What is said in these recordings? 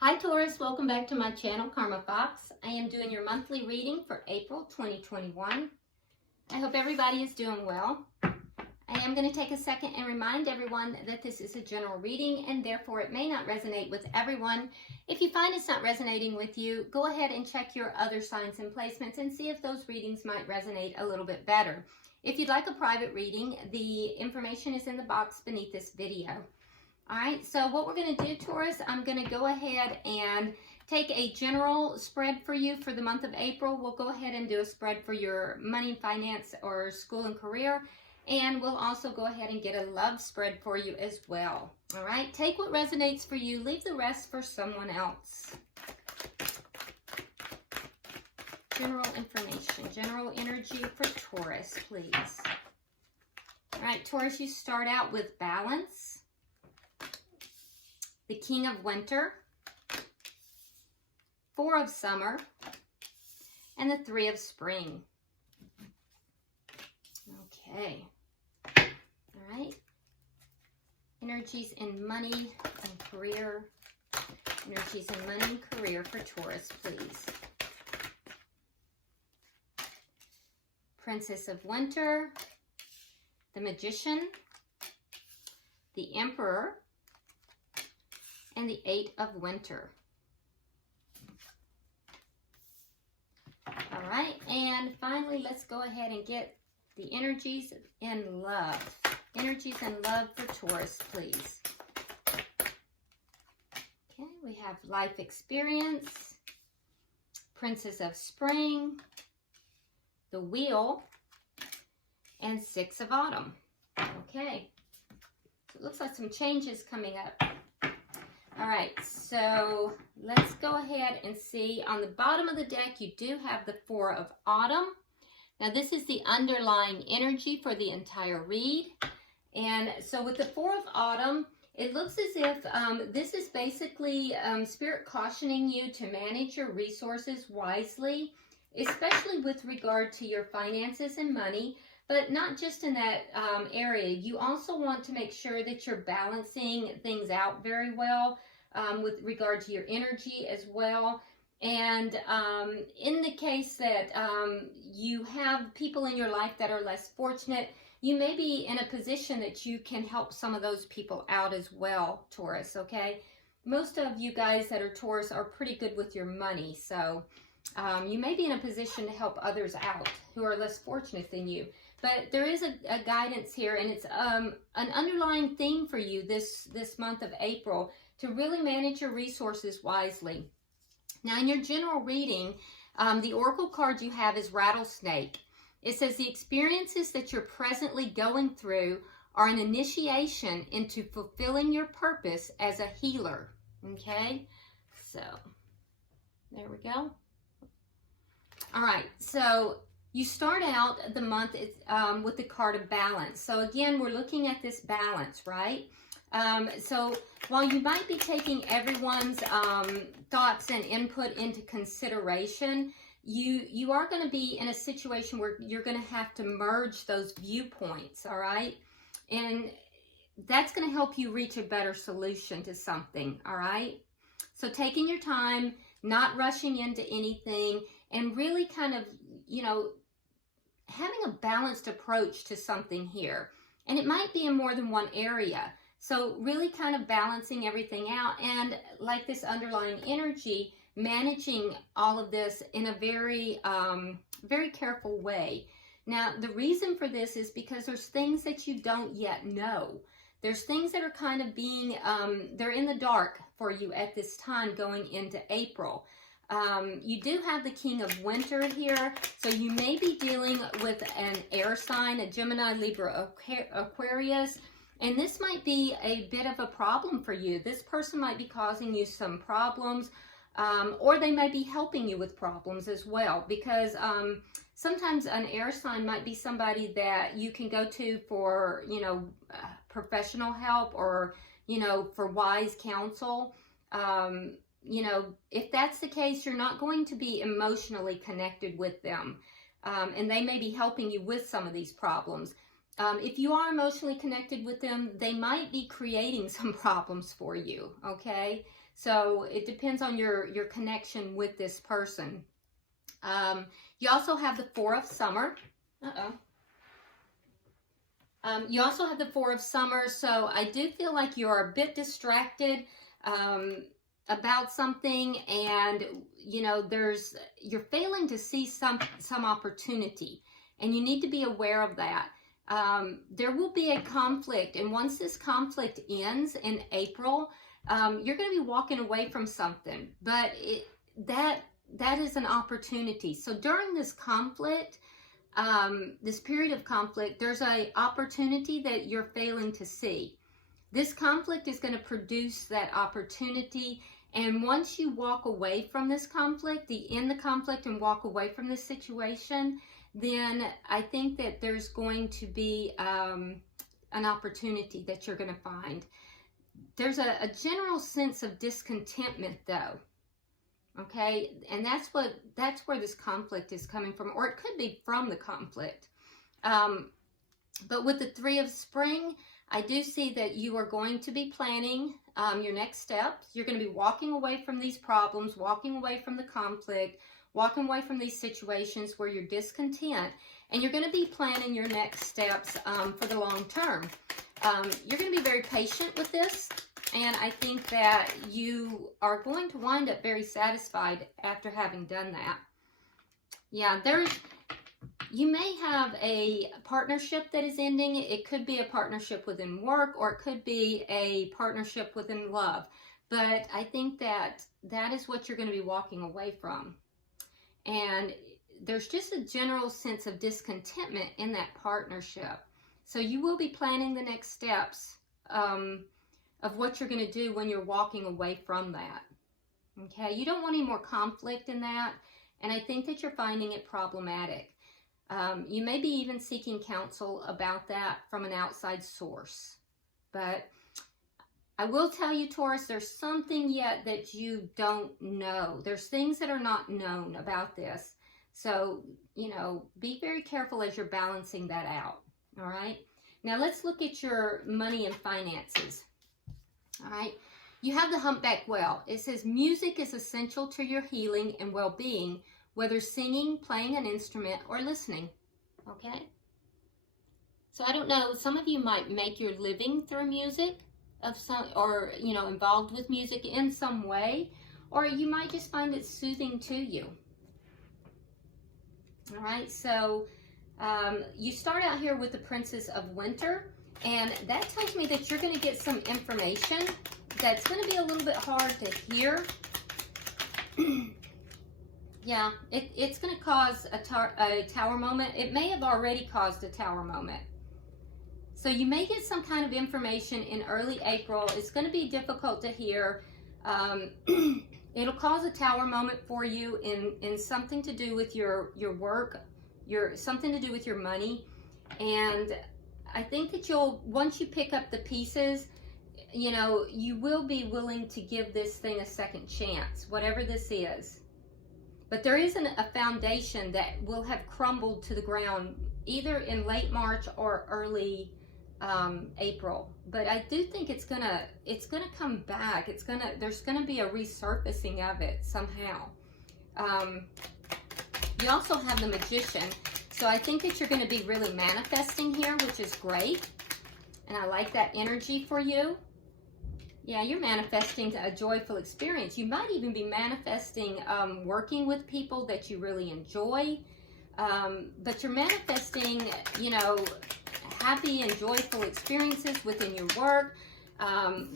Hi Taurus, welcome back to my channel, Karma Fox. I am doing your monthly reading for April 2021. I hope everybody is doing well. I am going to take a second and remind everyone that this is a general reading and therefore it may not resonate with everyone. If you find it's not resonating with you, go ahead and check your other signs and placements and see if those readings might resonate a little bit better. If you'd like a private reading, the information is in the box beneath this video. All right, so what we're going to do, Taurus, I'm going to go ahead and take a general spread for you for the month of April. We'll go ahead and do a spread for your money and finance or school and career. And we'll also go ahead and get a love spread for you as well. All right, take what resonates for you. Leave the rest for someone else. General information, general energy for Taurus, please. All right, Taurus, you start out with balance. The King of Winter, Four of Summer, and the Three of Spring. Okay. All right. Energies in money and career. Energies in money and career for Taurus, please. Princess of Winter, the Magician, the Emperor, and the Eight of Winter. All right, and finally, let's go ahead and get the energies in love. Energies in love for Taurus, please. Okay, we have life experience, Princess of Spring, the Wheel, and Six of Autumn. Okay, so it looks like some changes coming up. All right, so let's go ahead and see. On the bottom of the deck, you do have the Four of Autumn. Now, this is the underlying energy for the entire read. And so with the Four of Autumn, it looks as if this is basically Spirit cautioning you to manage your resources wisely, especially with regard to your finances and money, but not just in that area. You also want to make sure that you're balancing things out very well with regard to your energy as well. And in the case that you have people in your life that are less fortunate, you may be in a position that you can help some of those people out as well, Taurus, okay? Most of you guys that are Taurus are pretty good with your money, so you may be in a position to help others out who are less fortunate than you. But there is a guidance here, and it's an underlying theme for you this month of April to really manage your resources wisely. Now, in your general reading, the oracle card you have is Rattlesnake. It says the experiences that you're presently going through are an initiation into fulfilling your purpose as a healer. Okay, so there we go. All right, so you start out the month with the card of balance. So again, we're looking at this balance, right? So while you might be taking everyone's thoughts and input into consideration, you are going to be in a situation where you're going to have to merge those viewpoints, all right? And that's going to help you reach a better solution to something, all right? So taking your time, not rushing into anything, and really kind of, you know, having a balanced approach to something here. And it might be in more than one area. So really kind of balancing everything out, and like this underlying energy, managing all of this in a very, very careful way. Now, the reason for this is because there's things that you don't yet know. There's things that are kind of being, they're in the dark for you at this time going into April. You do have the King of Winter here, so you may be dealing with an air sign, a Gemini, Libra, Aquarius, and this might be a bit of a problem for you. This person might be causing you some problems, or they might be helping you with problems as well, because sometimes an air sign might be somebody that you can go to for, you know, professional help or, you know, for wise counsel. You know, if that's the case, you're not going to be emotionally connected with them, and they may be helping you with some of these problems. If you are emotionally connected with them, they might be creating some problems for you, okay? So it depends on your connection with this person. You also have the Four of Summer. You also have the Four of Summer, so I do feel like you're a bit distracted about something, and you know, you're failing to see some opportunity, and you need to be aware of that. There will be a conflict, and once this conflict ends in April, you're going to be walking away from something, but that is an opportunity. So during this conflict, this period of conflict, there's an opportunity that you're failing to see. This conflict is going to produce that opportunity, and once you walk away from this conflict, end the conflict and walk away from this situation, then I think that there's going to be an opportunity that you're going to find. There's a general sense of discontentment, though. Okay, and that's where this conflict is coming from, or it could be from the conflict. But with the Three of Spring, I do see that you are going to be planning your next steps. You're going to be walking away from these problems, walking away from the conflict, walking away from these situations where you're discontent, and you're going to be planning your next steps for the long term. You're going to be very patient with this, and I think that you are going to wind up very satisfied after having done that. Yeah, you may have a partnership that is ending. It could be a partnership within work, or it could be a partnership within love. But I think that is what you're going to be walking away from. And there's just a general sense of discontentment in that partnership. So you will be planning the next steps of what you're going to do when you're walking away from that. Okay, you don't want any more conflict in that, and I think that you're finding it problematic. You may be even seeking counsel about that from an outside source. But I will tell you, Taurus, there's something yet that you don't know. There's things that are not known about this. So, you know, be very careful as you're balancing that out. All right. Now let's look at your money and finances. All right. You have the humpback whale. It says music is essential to your healing and well-being, whether singing, playing an instrument, or listening. Okay. So I don't know, some of you might make your living through music of some, or, you know, involved with music in some way, or you might just find it soothing to you. All right. So you start out here with the Princess of Winter, and that tells me that you're going to get some information that's going to be a little bit hard to hear. Yeah, it's going to cause a tower moment. It may have already caused a tower moment. So you may get some kind of information in early April. It's going to be difficult to hear. It'll cause a tower moment for you in something to do with your work, something to do with your money. And I think that once you pick up the pieces, you know, you will be willing to give this thing a second chance, whatever this is. But there isn't a foundation that will have crumbled to the ground either in late March or early April. But I do think it's gonna come back. There's gonna be a resurfacing of it somehow. You also have the Magician. So I think that you're going to be really manifesting here, which is great. And I like that energy for you. Yeah, you're manifesting a joyful experience. You might even be manifesting working with people that you really enjoy. But you're manifesting, you know, happy and joyful experiences within your work.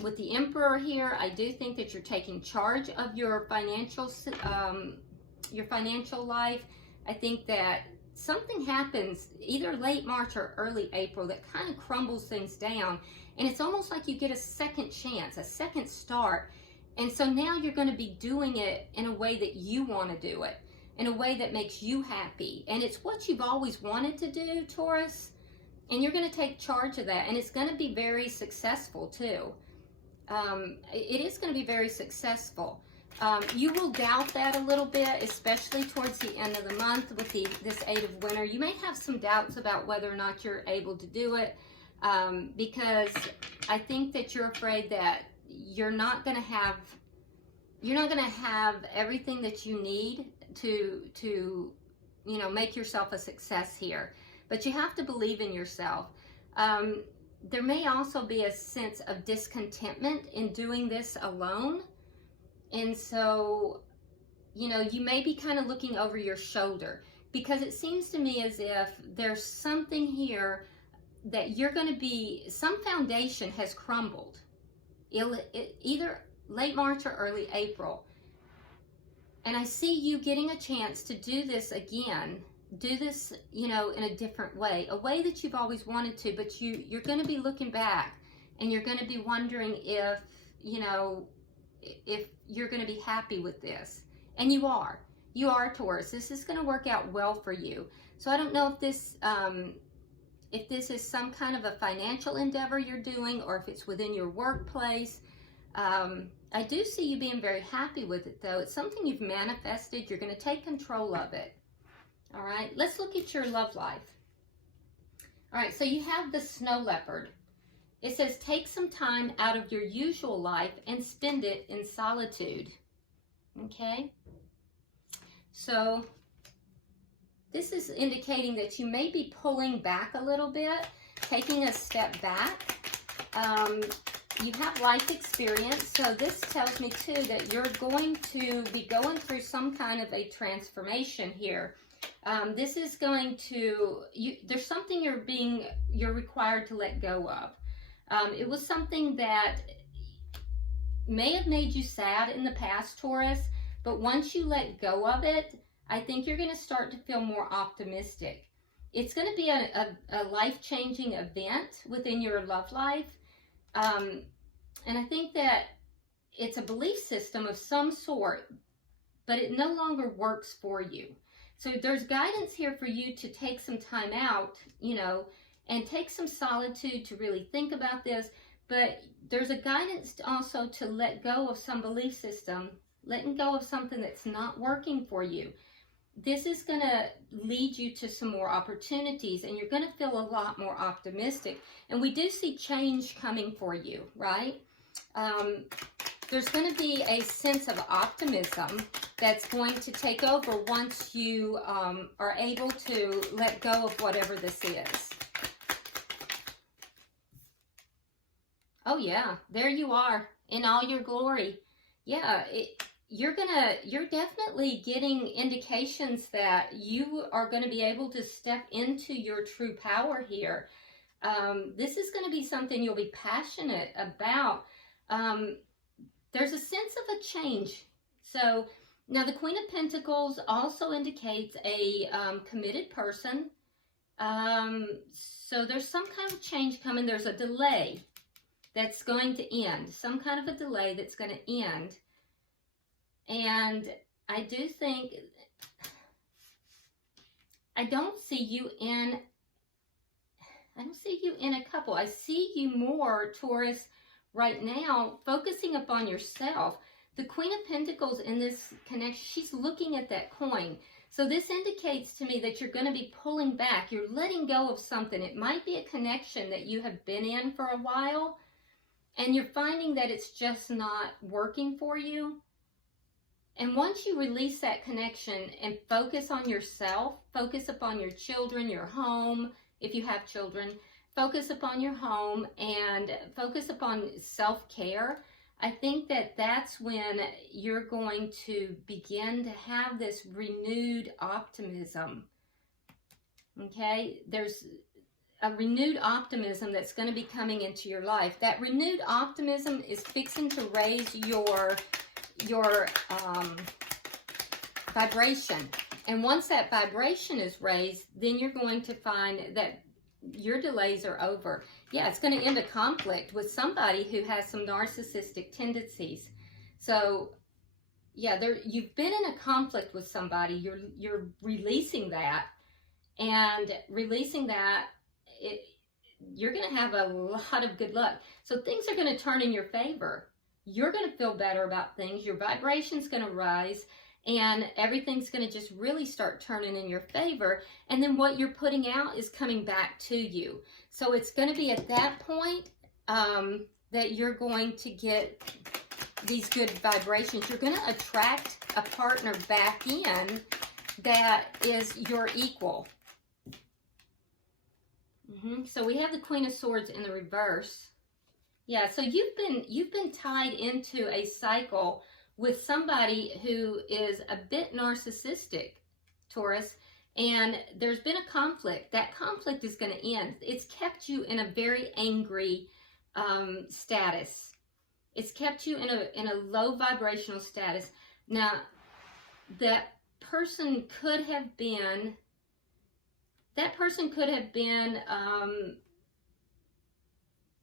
With the Emperor here, I do think that you're taking charge of your financial life. I think that something happens either late March or early April that kind of crumbles things down, and it's almost like you get a second chance, a second start. And so now you're going to be doing it in a way that you want to do it, in a way that makes you happy, and it's what you've always wanted to do, Taurus, and you're going to take charge of that, and it's going to be very successful too. It is going to be very successful. You will doubt that a little bit, especially towards the end of the month with this Eight of Winter. You may have some doubts about whether or not you're able to do it, because I think that you're afraid that you're not going to have you're not going to have everything that you need to you know, make yourself a success here. But you have to believe in yourself. There may also be a sense of discontentment in doing this alone. And so, you know, you may be kind of looking over your shoulder, because it seems to me as if there's something here that you're going to be, some foundation has crumbled. Either late March or early April. And I see you getting a chance to do this again. Do this, you know, in a different way. A way that you've always wanted to, but you're going to be looking back and you're going to be wondering if, you know, if you're going to be happy with this. And you are. You are, Taurus. This is going to work out well for you. So I don't know if this is some kind of a financial endeavor you're doing, or if it's within your workplace. I do see you being very happy with it, though. It's something you've manifested. You're going to take control of it. All right, let's look at your love life. All right, so you have the snow leopard. It says, take some time out of your usual life and spend it in solitude. Okay? So this is indicating that you may be pulling back a little bit, taking a step back. You have life experience, so this tells me too that you're going to be going through some kind of a transformation here. This is going to, there's something you're required to let go of. It was something that may have made you sad in the past, Taurus, but once you let go of it, I think you're going to start to feel more optimistic. It's going to be a life-changing event within your love life. And I think that it's a belief system of some sort, but it no longer works for you. So there's guidance here for you to take some time out, you know, and take some solitude to really think about this. But there's a guidance also to let go of some belief system, letting go of something that's not working for you. This is going to lead you to some more opportunities, and you're going to feel a lot more optimistic. And we do see change coming for you, right? There's going to be a sense of optimism that's going to take over once you are able to let go of whatever this is. Oh yeah, there you are in all your glory. Yeah, you're definitely getting indications that you are going to be able to step into your true power here. This is going to be something you'll be passionate about. There's a sense of a change. So now the Queen of Pentacles also indicates a committed person. So there's some kind of change coming. There's a delay that's going to end. Some kind of a delay that's going to end. And I do think, I don't see you in a couple. I see you more, Taurus, right now, focusing upon yourself. The Queen of Pentacles in this connection, she's looking at that coin. So this indicates to me that you're going to be pulling back. You're letting go of something. It might be a connection that you have been in for a while, and you're finding that it's just not working for you. And once you release that connection and focus on yourself, focus upon your children, your home, if you have children, focus upon your home and focus upon self-care, I think that that's when you're going to begin to have this renewed optimism. Okay? There's a renewed optimism that's going to be coming into your life. That renewed optimism is fixing to raise your vibration. And once that vibration is raised, then you're going to find that your delays are over. Yeah, it's going to end a conflict with somebody who has some narcissistic tendencies. So, yeah, you've been in a conflict with somebody. You're releasing that, and releasing that, you're going to have a lot of good luck. So things are going to turn in your favor. You're going to feel better about things. Your vibration's going to rise, and everything's going to just really start turning in your favor. And then what you're putting out is coming back to you. So it's going to be at that point that you're going to get these good vibrations, you're going to attract a partner back in that is your equal. So we have the Queen of Swords in the reverse. Yeah, so you've been tied into a cycle with somebody who is a bit narcissistic, Taurus, and there's been a conflict. That conflict is going to end. It's kept you in a very angry status. It's kept you in a low vibrational status. Now, that person could have been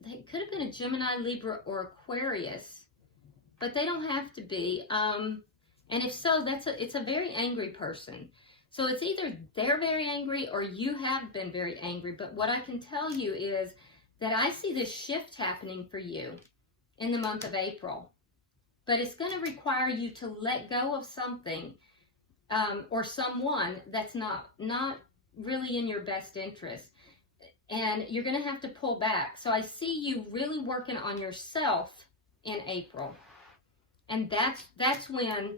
they could have been a Gemini, Libra, or Aquarius, but they don't have to be. And if so, it's a very angry person. So it's either they're very angry or you have been very angry. But what I can tell you is that I see this shift happening for you in the month of April. But it's going to require you to let go of something or someone that's not really in your best interest. And you're going to have to pull back. So I see you really working on yourself in April. And that's when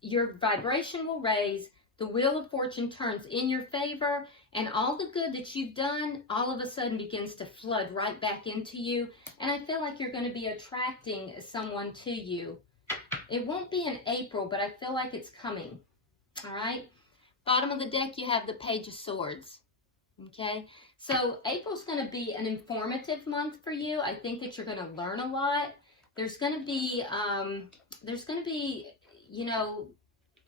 your vibration will raise, the Wheel of Fortune turns in your favor, and all the good that you've done all of a sudden begins to flood right back into you. And I feel like you're going to be attracting someone to you. It won't be in April, but I feel like it's coming. All right? Bottom of the deck, you have the Page of Swords. Okay? So April's going to be an informative month for you. I think that you're going to learn a lot. There's going to be, you know,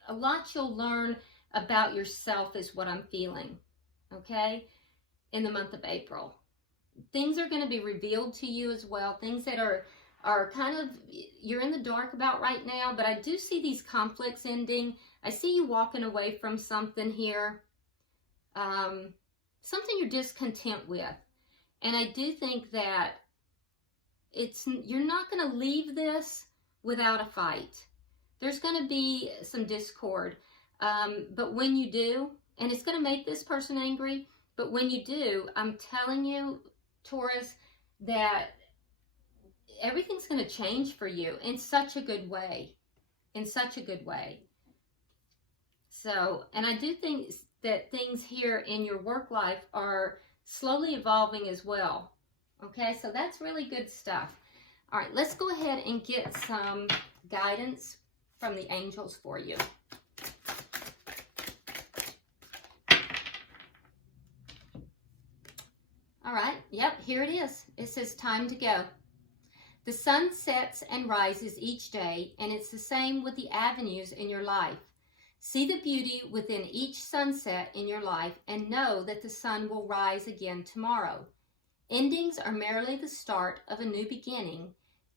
a lot you'll learn about yourself is what I'm feeling, okay, in the month of April. Things are going to be revealed to you as well, things that are kind of, you're in the dark about right now, but I do see these conflicts ending. I see you walking away from something here, something you're discontent with. And I do think that you're not going to leave this without a fight. There's going to be some discord. But when you do, and it's going to make this person angry, but when you do, I'm telling you, Taurus, that everything's going to change for you in such a good way. In such a good way. So, and I do think that things here in your work life are slowly evolving as well. Okay, so that's really good stuff. All right, let's go ahead and get some guidance from the angels for you. All right, yep, here it is. It says time to go. The sun sets and rises each day, and it's the same with the avenues in your life. See the beauty within each sunset in your life and know that the sun will rise again tomorrow. Endings are merely the start of a new beginning,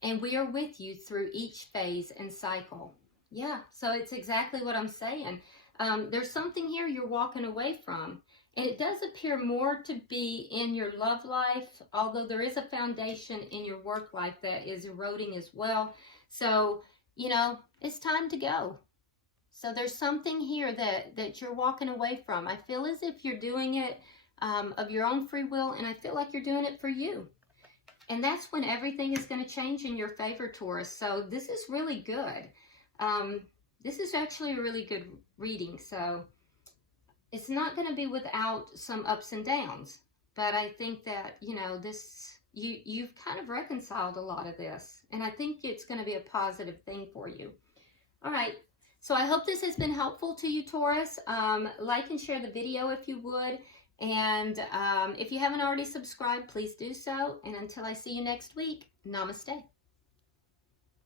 and we are with you through each phase and cycle. Yeah, so it's exactly what I'm saying. There's something here you're walking away from. And it does appear more to be in your love life, although there is a foundation in your work life that is eroding as well. So, you know, it's time to go. So there's something here that you're walking away from. I feel as if you're doing it of your own free will, and I feel like you're doing it for you. And that's when everything is going to change in your favor, Taurus. So this is really good. This is actually a really good reading. So it's not going to be without some ups and downs. But I think that, you know, you've kind of reconciled a lot of this. And I think it's going to be a positive thing for you. All right. So I hope this has been helpful to you, Taurus. Like and share the video if you would. And if you haven't already subscribed, please do so. And until I see you next week, namaste.